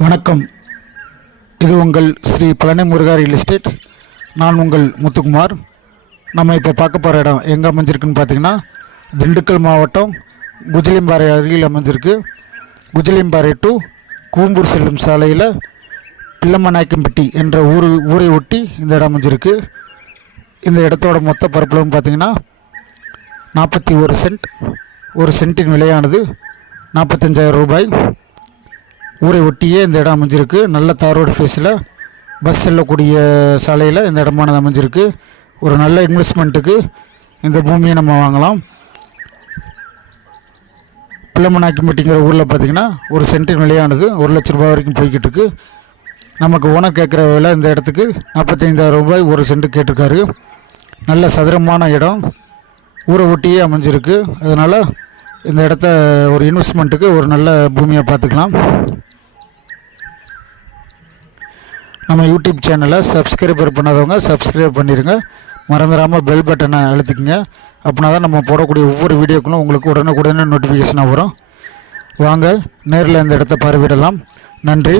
வணக்கம். இது உங்கள் ஸ்ரீ பழனி முருகா ரியல் எஸ்டேட் நான் உங்கள் முத்துக்குமார். நம்ம இப்போ பார்க்க போகிற இடம் எங்கே அமைஞ்சிருக்குன்னு பார்த்தீங்கன்னா திண்டுக்கல் மாவட்டம் குஜிலிம்பாறை அருகில் அமைஞ்சிருக்கு. குஜிலிம்பாறை டு கூம்பூர் செல்லும் சாலையில் பிள்ளமநாயக்கம்பட்டி என்ற ஊர் ஊரை ஒட்டி இந்த இடம் அமைஞ்சிருக்கு. இந்த இடத்தோட மொத்த பரப்பளவுன்னு பார்த்தீங்கன்னா நாற்பத்தி ஒரு சென்ட். ஒரு சென்ட்டின் விலையானது நாற்பத்தஞ்சாயிரம் ரூபாய். ஊரை ஒட்டியே இந்த இடம் அமைஞ்சிருக்கு. நல்ல தார் ரோடு ஃபேஸில் பஸ் செல்லக்கூடிய சாலையில் இந்த இடமானது அமைஞ்சிருக்கு. ஒரு நல்ல இன்வெஸ்ட்மெண்ட்டுக்கு இந்த பூமியை நம்ம வாங்கலாம். பிள்ளமநாக்கிம்பட்டிங்கிற ஊரில் பார்த்திங்கன்னா ஒரு சென்ட்டு நிலையானது ஒரு லட்ச ரூபாய் வரைக்கும் போய்கிட்டு இருக்கு. நமக்கு ஓனர் கேட்குற விலை இந்த இடத்துக்கு நாற்பத்தைந்தாயிரம் ரூபாய் ஒரு சென்ட் கேட்டிருக்காரு. நல்ல சதுரமான இடம். ஊரை ஒட்டியே அமைஞ்சிருக்கு. அதனால் இந்த இடத்த ஒரு இன்வெஸ்ட்மெண்ட்டுக்கு ஒரு நல்ல பூமியை பார்த்துக்கலாம். நம்ம யூடியூப் சேனலை சப்ஸ்கிரைபர் பண்ணாதவங்க சப்ஸ்கிரைப் பண்ணிடுங்க மறந்துடாமல் பெல் பட்டனை அழுத்திக்கங்க. அப்படின்னா தான் நம்ம போடக்கூடிய ஒவ்வொரு வீடியோக்களும் உங்களுக்கு உடனுக்குடனே நோட்டிஃபிகேஷனாக வரும். வாங்க நேரில் இந்த இடத்த பார்வையிடலாம். நன்றி.